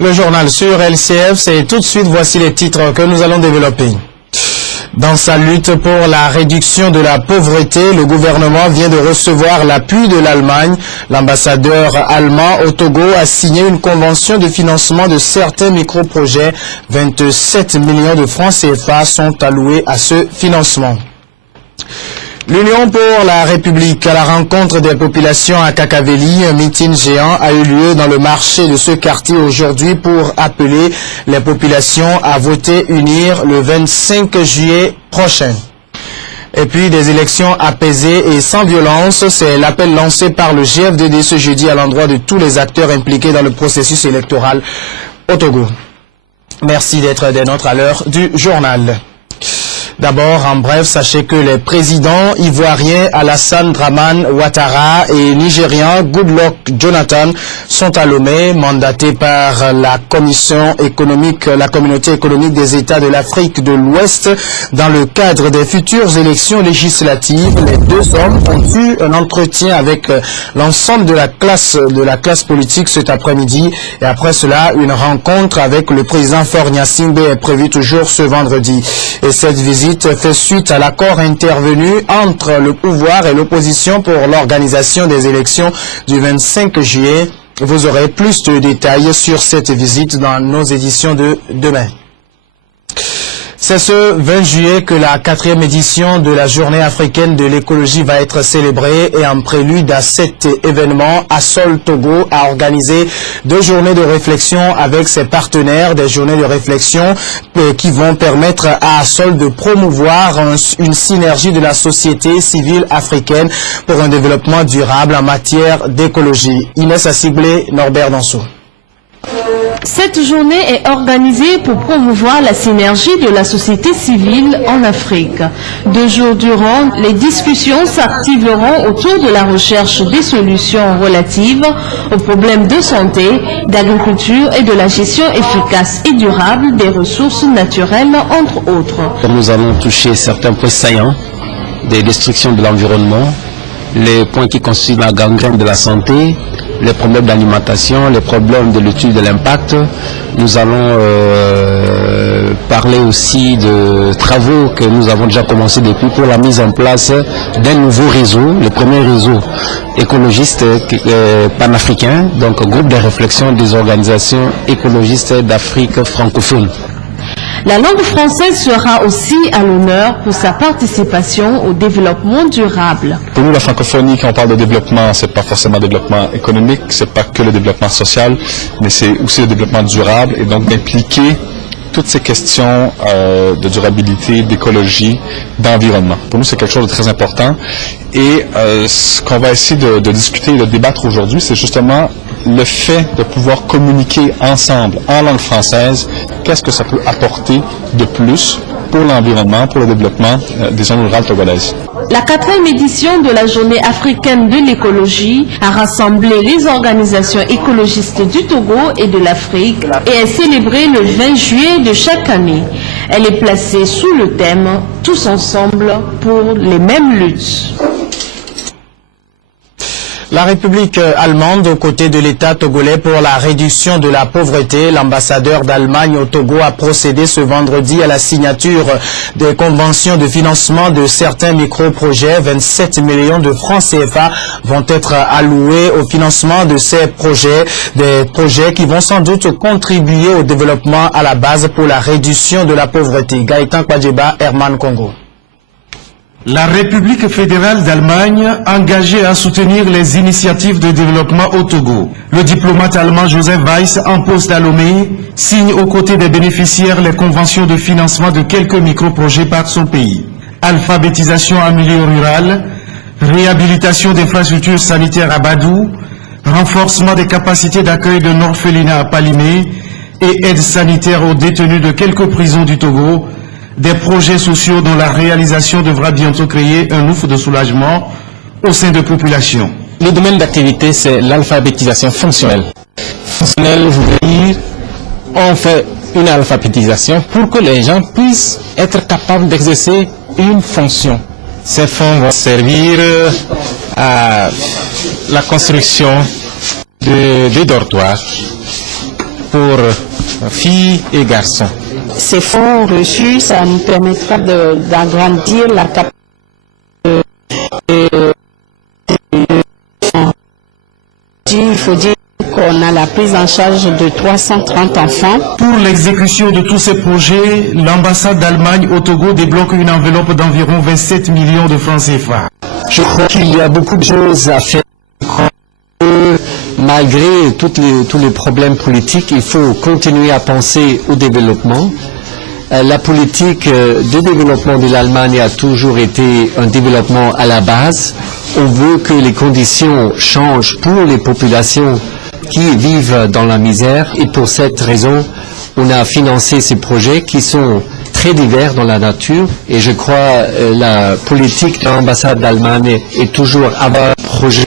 Le journal sur LCF, c'est tout de suite, voici les titres que nous allons développer. Dans sa lutte pour la réduction de la pauvreté, le gouvernement vient de recevoir l'appui de l'Allemagne. L'ambassadeur allemand au Togo a signé une convention de financement de certains micro-projets. 27 millions de francs CFA sont alloués à ce financement. L'Union pour la République, à la rencontre des populations à Kakaveli, un meeting géant a eu lieu dans le marché de ce quartier aujourd'hui pour appeler les populations à voter unir le 25 juillet prochain. Et puis des élections apaisées et sans violence, c'est l'appel lancé par le GFDD ce jeudi à l'endroit de tous les acteurs impliqués dans le processus électoral au Togo. Merci d'être des nôtres à l'heure du journal. D'abord, en bref, sachez que les présidents ivoiriens Alassane Dramane Ouattara et nigérian Goodluck Jonathan sont à Lomé, mandatés par la communauté économique des États de l'Afrique de l'Ouest dans le cadre des futures élections législatives. Les deux hommes ont eu un entretien avec l'ensemble de la classe politique cet après-midi et après cela, une rencontre avec le président Faure Gnassingbé est prévue toujours ce vendredi. Et cette visite fait suite à l'accord intervenu entre le pouvoir et l'opposition pour l'organisation des élections du 25 juillet. Vous aurez plus de détails sur cette visite dans nos éditions de demain. C'est ce 20 juillet que la 4e édition de la Journée africaine de l'écologie va être célébrée et en prélude à cet événement, Assol Togo a organisé 2 journées de réflexion avec ses partenaires, des journées de réflexion qui vont permettre à Assol de promouvoir une synergie de la société civile africaine pour un développement durable en matière d'écologie. Inès Assiglé, Norbert Dansou. Cette journée est organisée pour promouvoir la synergie de la société civile en Afrique. 2 jours durant, les discussions s'activeront autour de la recherche des solutions relatives aux problèmes de santé, d'agriculture et de la gestion efficace et durable des ressources naturelles, entre autres. Nous allons toucher certains points saillants des destructions de l'environnement, les points qui constituent la gangrène de la santé, les problèmes d'alimentation, les problèmes de l'étude de l'impact. Nous allons parler aussi de travaux que nous avons déjà commencé depuis pour la mise en place d'un nouveau réseau, le premier réseau écologiste panafricain, donc groupe de réflexion des organisations écologistes d'Afrique francophone. La langue française sera aussi à l'honneur pour sa participation au développement durable. Pour nous, la francophonie, quand on parle de développement, c'est pas forcément développement économique, c'est pas que le développement social, mais c'est aussi le développement durable et donc d'impliquer toutes ces questions de durabilité, d'écologie, d'environnement. Pour nous, c'est quelque chose de très important. Et ce qu'on va essayer de discuter et de débattre aujourd'hui, c'est justement le fait de pouvoir communiquer ensemble en langue française, qu'est-ce que ça peut apporter de plus pour l'environnement, pour le développement des zones rurales togolaises. La 4e édition de la Journée africaine de l'écologie a rassemblé les organisations écologistes du Togo et de l'Afrique et est célébrée le 20 juillet de chaque année. Elle est placée sous le thème « Tous ensemble pour les mêmes luttes ». La République allemande, aux côtés de l'État togolais pour la réduction de la pauvreté, l'ambassadeur d'Allemagne au Togo a procédé ce vendredi à la signature des conventions de financement de certains micro-projets. 27 millions de francs CFA vont être alloués au financement de ces projets, des projets qui vont sans doute contribuer au développement à la base pour la réduction de la pauvreté. Gaëtan Kwadjeba, Herman Congo. La République fédérale d'Allemagne engagée à soutenir les initiatives de développement au Togo. Le diplomate allemand Joseph Weiss, en poste à Lomé, signe aux côtés des bénéficiaires les conventions de financement de quelques micro-projets par son pays. Alphabétisation en milieu rural, réhabilitation d'infrastructures sanitaires à Badou, renforcement des capacités d'accueil d'un orphelinat à Palimé et aide sanitaire aux détenus de quelques prisons du Togo. Des projets sociaux dont la réalisation devra bientôt créer un ouf de soulagement au sein de populations. Le domaine d'activité, c'est l'alphabétisation fonctionnelle. Fonctionnelle, je veux dire, on fait une alphabétisation pour que les gens puissent être capables d'exercer une fonction. Ces fonds vont servir à la construction de dortoirs, pour filles et garçons. Ces fonds reçus, ça nous permettra d'agrandir la capacité il faut dire qu'on a la prise en charge de 330 enfants. Pour l'exécution de tous ces projets, l'ambassade d'Allemagne au Togo débloque une enveloppe d'environ 27 millions de francs CFA. Je crois qu'il y a beaucoup de choses à faire. Malgré tous les problèmes politiques, il faut continuer à penser au développement. La politique de développement de l'Allemagne a toujours été un développement à la base. On veut que les conditions changent pour les populations qui vivent dans la misère et pour cette raison, on a financé ces projets qui sont très divers dans la nature et je crois la politique de l'ambassade d'Allemagne est toujours avoir un projet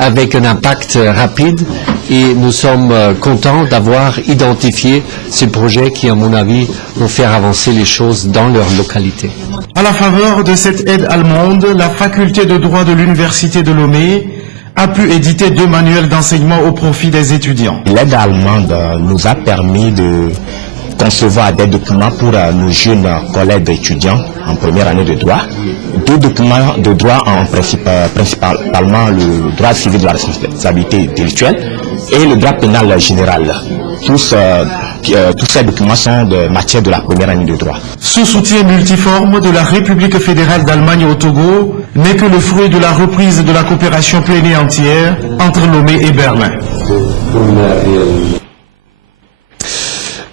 avec un impact rapide et nous sommes contents d'avoir identifié ces projets qui, à mon avis, vont faire avancer les choses dans leur localité. À la faveur de cette aide allemande, la faculté de droit de l'université de Lomé a pu éditer 2 manuels d'enseignement au profit des étudiants. L'aide allemande nous a permis de concevoir des documents pour nos jeunes collègues d'étudiants en première année de droit. 2 documents de droit, principalement le droit civil de la responsabilité délictuelle et le droit pénal général. Tous ces documents sont de matière de la première année de droit. Ce soutien multiforme de la République fédérale d'Allemagne au Togo n'est que le fruit de la reprise de la coopération pleine et entière entre Lomé et Berlin.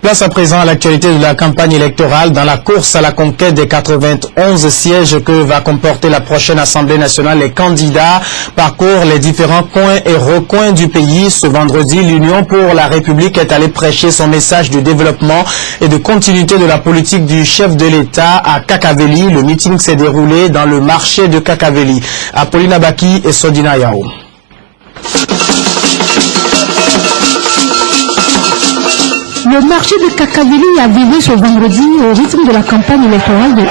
Place à présent à l'actualité de la campagne électorale dans la course à la conquête des 91 sièges que va comporter la prochaine Assemblée nationale. Les candidats parcourent les différents coins et recoins du pays. Ce vendredi, l'Union pour la République est allée prêcher son message de développement et de continuité de la politique du chef de l'État à Kakaveli. Le meeting s'est déroulé dans le marché de Kakaveli. Apolline Abaki et Sodina Yao. Le marché de Kakaveli a vibré ce vendredi au rythme de la campagne électorale de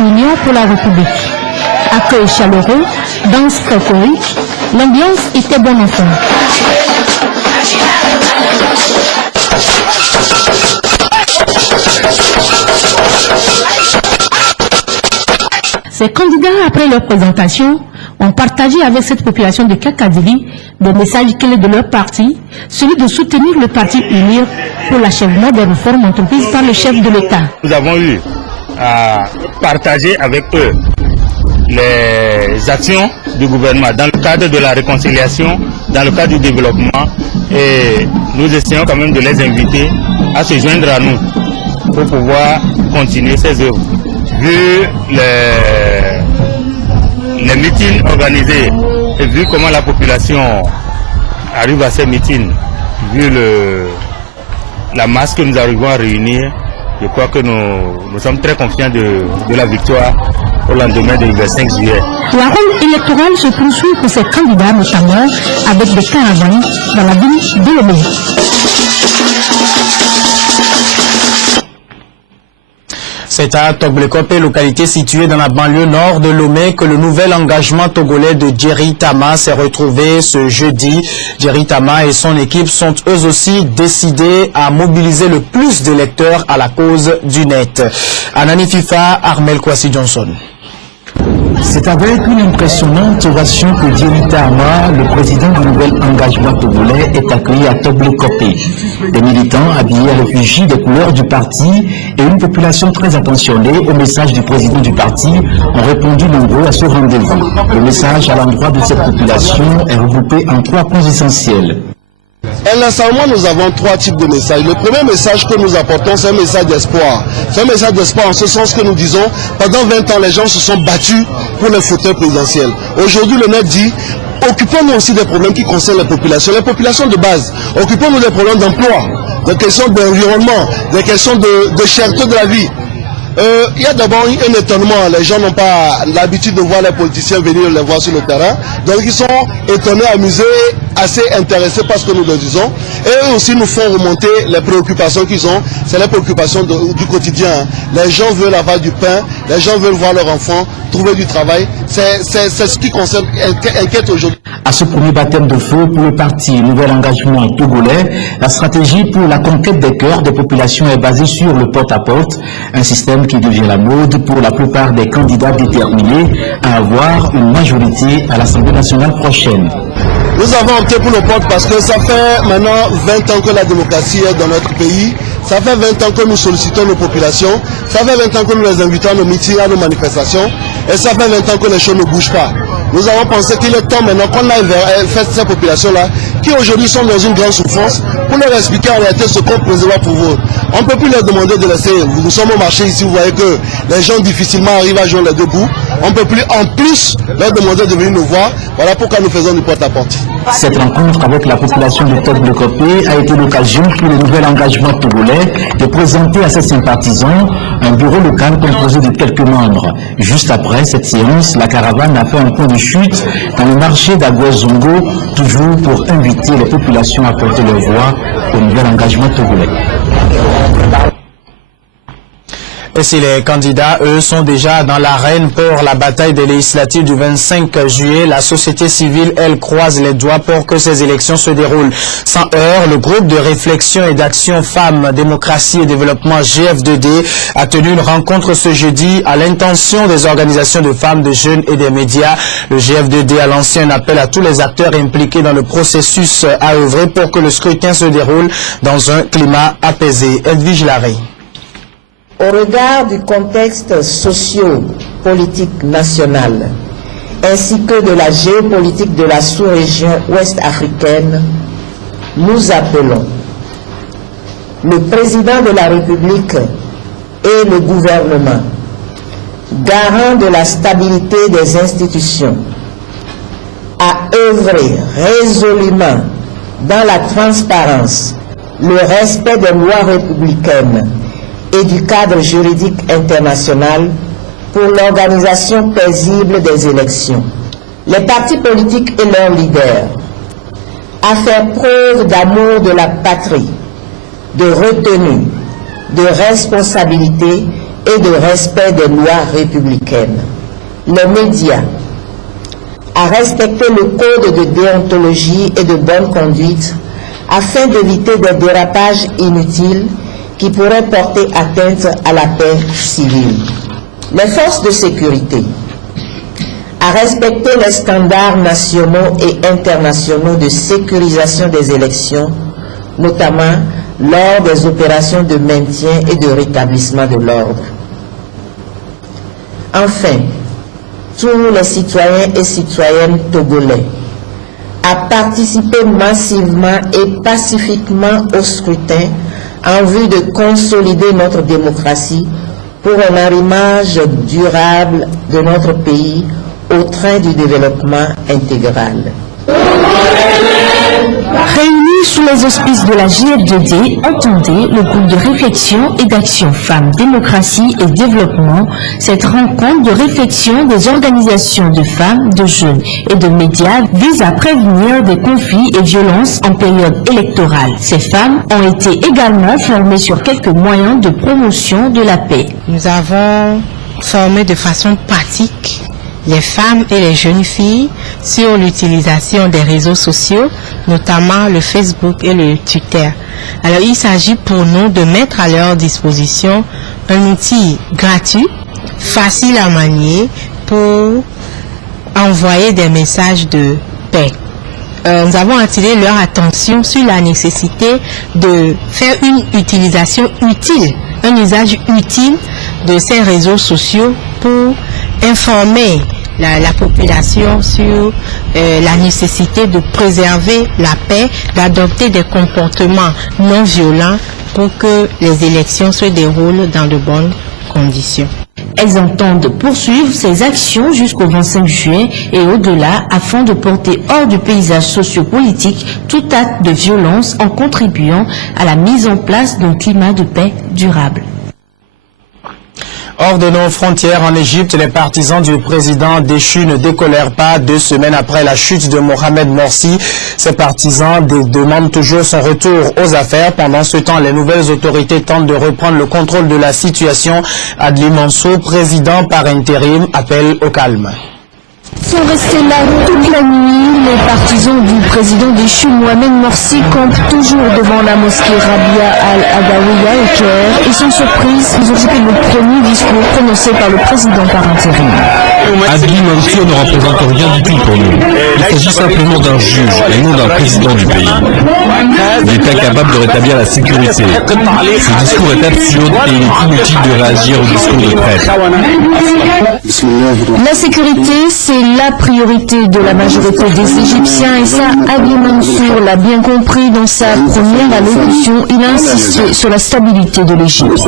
Union pour la République. Accueil chaleureux, danse folklorique, l'ambiance était bonne enfant. Ces candidats, après leur présentation, ont partagé avec cette population de Kakaveli des messages clés de leur parti, celui de soutenir le parti UNIR pour l'achèvement des réformes entreprises par le chef de l'État. Nous avons eu à partager avec eux les actions du gouvernement dans le cadre de la réconciliation, dans le cadre du développement, et nous essayons quand même de les inviter à se joindre à nous pour pouvoir continuer ces œuvres. Vu les meetings organisés et vu comment la population arrive à ces meetings, vu la masse que nous arrivons à réunir, je crois que nous sommes très confiants de la victoire au lendemain du 25 juillet. La ronde électorale se poursuit pour ces candidats, notamment avec des caravanes dans la ville de Lomé. C'est à Togblekopé, localité située dans la banlieue nord de Lomé, que le nouvel engagement togolais de Jerry Tama s'est retrouvé ce jeudi. Jerry Tama et son équipe sont eux aussi décidés à mobiliser le plus d'électeurs à la cause du net. Anani FIFA, Armel Kwasi Johnson. C'est avec une impressionnante ovation que Jerry Tama, le président du nouvel engagement togolais, est accueilli à Togblekopé. Des militants habillés à l'effigie des couleurs du parti et une population très attentionnée au message du président du parti ont répondu nombreux à ce rendez-vous. Le message à l'endroit de cette population est regroupé en 3 points essentiels. Inlassablement, nous avons 3 types de messages. Le premier message que nous apportons, c'est un message d'espoir. C'est un message d'espoir en ce sens que nous disons, pendant 20 ans, les gens se sont battus pour les fauteuils présidentiels. Aujourd'hui, le net dit, occupons-nous aussi des problèmes qui concernent les populations de base. Occupons-nous des problèmes d'emploi, des questions d'environnement, des questions de cherté de la vie. Il y a d'abord un étonnement, les gens n'ont pas l'habitude de voir les politiciens venir les voir sur le terrain, donc ils sont étonnés, amusés, assez intéressés par ce que nous leur disons, et eux aussi nous font remonter les préoccupations qu'ils ont, c'est les préoccupations du quotidien. Les gens veulent avoir du pain, les gens veulent voir leurs enfants, trouver du travail, c'est ce qui inquiète aujourd'hui. À ce premier baptême de feu pour le parti Nouvel Engagement Togolais, la stratégie pour la conquête des cœurs des populations est basée sur le porte-à-porte, un système qui devient la mode pour la plupart des candidats déterminés à avoir une majorité à l'Assemblée nationale prochaine. Nous avons opté pour le porte parce que ça fait maintenant 20 ans que la démocratie est dans notre pays. Ça fait 20 ans que nous sollicitons nos populations. Ça fait 20 ans que nous les invitons à nos meetings, à nos manifestations. Et ça fait 20 ans que les choses ne bougent pas. Nous avons pensé qu'il est temps maintenant qu'on aille vers ces populations-là, qui aujourd'hui sont dans une grande souffrance, pour leur expliquer en réalité ce qu'on prévoit pour vous. On ne peut plus leur demander de laisser. Nous sommes au marché ici, vous voyez que les gens difficilement arrivent à joindre les deux bouts. On ne peut plus en plus leur demander de venir nous voir. Voilà pourquoi nous faisons du porte-à-porte. Cette rencontre avec la population de Togolais a été l'occasion pour le Nouvel Engagement Togolais de présenter à ses sympathisants un bureau local composé de quelques membres. Juste après cette séance, la caravane a fait un point de chute dans le marché d'Aguazongo, toujours pour inviter les populations à porter leur voix au Nouvel Engagement Togolais. Et si les candidats, eux, sont déjà dans l'arène pour la bataille des législatives du 25 juillet, la société civile, elle, croise les doigts pour que ces élections se déroulent sans heurts. Le groupe de réflexion et d'action Femmes, Démocratie et Développement GF2D a tenu une rencontre ce jeudi à l'intention des organisations de femmes, de jeunes et des médias. Le GF2D a lancé un appel à tous les acteurs impliqués dans le processus à œuvrer pour que le scrutin se déroule dans un climat apaisé. Edwige Larrey. Au regard du contexte socio-politique national, ainsi que de la géopolitique de la sous-région ouest-africaine, nous appelons le président de la République et le gouvernement, garant de la stabilité des institutions, à œuvrer résolument dans la transparence, le respect des lois républicaines et du cadre juridique international pour l'organisation paisible des élections. Les partis politiques et leurs leaders à faire preuve d'amour de la patrie, de retenue, de responsabilité et de respect des lois républicaines. Les médias à respecter le code de déontologie et de bonne conduite afin d'éviter des dérapages inutiles qui pourraient porter atteinte à la paix civile. Les forces de sécurité à respecter les standards nationaux et internationaux de sécurisation des élections, notamment lors des opérations de maintien et de rétablissement de l'ordre. Enfin, tous les citoyens et citoyennes togolais à participer massivement et pacifiquement au scrutin en vue de consolider notre démocratie pour un arrimage durable de notre pays au train du développement intégral. Réunis sous les auspices de la GF2D, entendez le groupe de réflexion et d'action Femmes, Démocratie et Développement, cette rencontre de réflexion des organisations de femmes, de jeunes et de médias vise à prévenir des conflits et violences en période électorale. Ces femmes ont été également formées sur quelques moyens de promotion de la paix. Nous avons formé de façon pratique les femmes et les jeunes filles sur l'utilisation des réseaux sociaux, notamment le Facebook et le Twitter. Alors il s'agit pour nous de mettre à leur disposition un outil gratuit, facile à manier pour envoyer des messages de paix. Nous avons attiré leur attention sur la nécessité de faire une utilisation utile, un usage utile de ces réseaux sociaux pour informer la population sur la nécessité de préserver la paix, d'adopter des comportements non violents pour que les élections se déroulent dans de bonnes conditions. Elles entendent poursuivre ces actions jusqu'au 25 juin et au-delà afin de porter hors du paysage sociopolitique tout acte de violence en contribuant à la mise en place d'un climat de paix durable. Hors de nos frontières, en Égypte, les partisans du président déchu ne décolèrent pas 2 semaines après la chute de Mohamed Morsi. Ces partisans demandent toujours son retour aux affaires. Pendant ce temps, les nouvelles autorités tentent de reprendre le contrôle de la situation. Adli Mansour, président par intérim, appelle au calme. Sont restés là toute la nuit. Les partisans du président déchu Mohamed Morsi campent toujours devant la mosquée Rabia al-Adawiya au Caire et sans surprise, ils ont écouté le premier discours prononcé par le président par intérim. Abdi Mansour ne représente rien du tout pour nous. Il s'agit simplement d'un juge et non d'un président du pays. Il est incapable de rétablir la sécurité. Ce discours est absurde et il est inutile de réagir au discours de traître. La sécurité, c'est la priorité de la majorité des Égyptiens et ça, Abdi Mansour l'a bien compris dans sa première allocution. Il a insisté sur la stabilité de l'Égypte.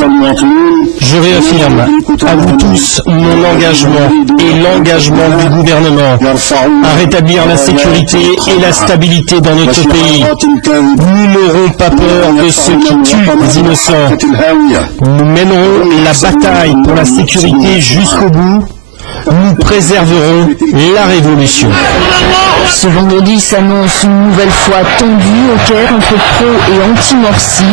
Je réaffirme à vous tous mon engagement et l'engagement du gouvernement à rétablir la sécurité et la stabilité dans notre pays. Nous n'aurons pas peur de ceux qui tuent les innocents. Nous mènerons la bataille pour la sécurité jusqu'au bout. Nous préserverons la révolution. Ce vendredi s'annonce une nouvelle fois tendue au Caire entre pro et anti-Morsi.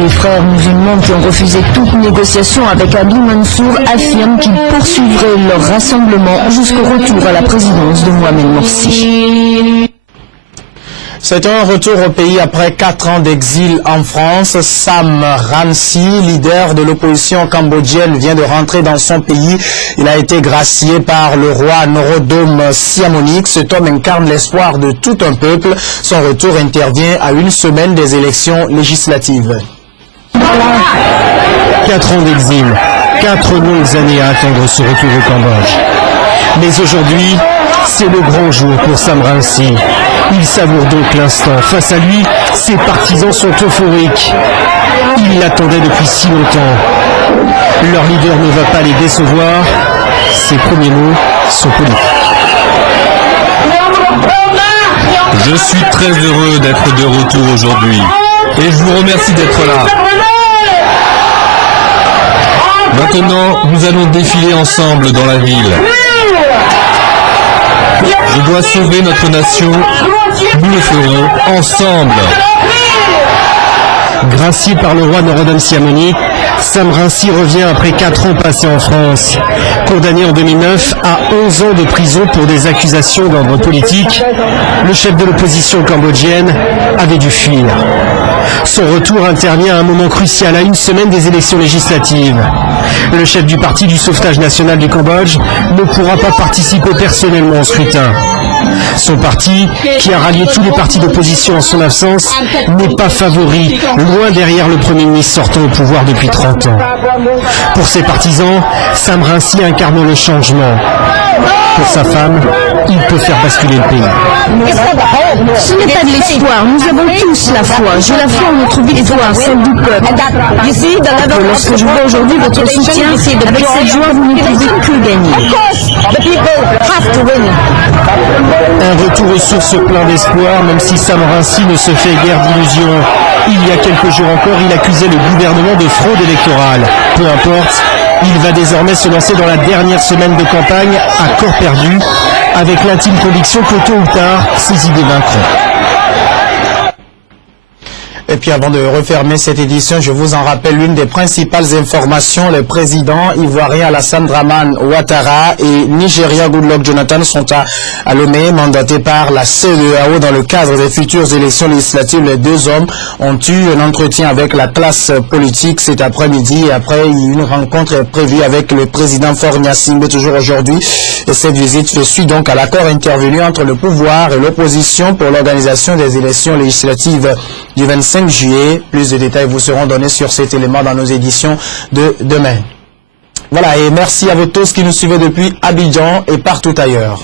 Les frères musulmans qui ont refusé toute négociation avec Abdi Mansour affirment qu'ils poursuivraient leur rassemblement jusqu'au retour à la présidence de Mohamed Morsi. C'est un retour au pays après 4 ans d'exil en France. Sam Rainsy, leader de l'opposition cambodgienne, vient de rentrer dans son pays. Il a été gracié par le roi Norodom Sihamoni. Cet homme incarne l'espoir de tout un peuple. Son retour intervient à une semaine des élections législatives. 4 ans d'exil, 4 longues années à attendre ce retour au Cambodge. Mais aujourd'hui, c'est le grand jour pour Sam Rainsy. Il savoure donc l'instant. Face à lui, ses partisans sont euphoriques. Ils l'attendaient depuis si longtemps. Leur leader ne va pas les décevoir. Ses premiers mots sont polis. Je suis très heureux d'être de retour aujourd'hui. Et je vous remercie d'être là. Maintenant, nous allons défiler ensemble dans la ville. Je dois sauver notre nation. Nous le ferons ensemble. Gracié par le roi Norodom Sihamoni, Sam Rainsy revient après 4 ans passés en France. Condamné en 2009 à 11 ans de prison pour des accusations d'ordre politique, le chef de l'opposition cambodgienne avait dû fuir. Son retour intervient à un moment crucial, à une semaine des élections législatives. Le chef du parti du sauvetage national du Cambodge ne pourra pas participer personnellement au scrutin. Son parti, qui a rallié tous les partis d'opposition en son absence, n'est pas favori, loin derrière le Premier ministre sortant au pouvoir depuis 30 ans. Pour ses partisans, Sam Rainsy incarne le changement. Pour sa femme, il peut faire basculer le pays. Ce n'est pas de l'espoir, nous avons tous la foi. J'ai la foi en notre victoire, celle du peuple. Lorsque je vois aujourd'hui votre soutien, avec cette joie, vous ne pouvez que gagner. Un retour aux sources plein d'espoir, même si Sam Rainsy ne se fait guère d'illusions. Il y a quelques jours encore, il accusait le gouvernement de fraude électorale. Peu importe, il va désormais se lancer dans la dernière semaine de campagne à corps perdu, avec l'intime conviction que tôt ou tard, ses idées vaincront. Et puis avant de refermer cette édition, je vous en rappelle l'une des principales informations. Les présidents ivoiriens Alassane Dramane Ouattara et Nigeria Goodluck Jonathan sont à Lomé, mandatés par la CEDEAO dans le cadre des futures élections législatives. Les deux hommes ont eu un entretien avec la classe politique cet après-midi. Et après, une rencontre est prévue avec le président Faure Gnassingbé toujours aujourd'hui. Et cette visite fait suite donc à l'accord intervenu entre le pouvoir et l'opposition pour l'organisation des élections législatives du 25 juillet. Plus de détails vous seront donnés sur cet élément dans nos éditions de demain. Voilà, et merci à vous tous qui nous suivez depuis Abidjan et partout ailleurs.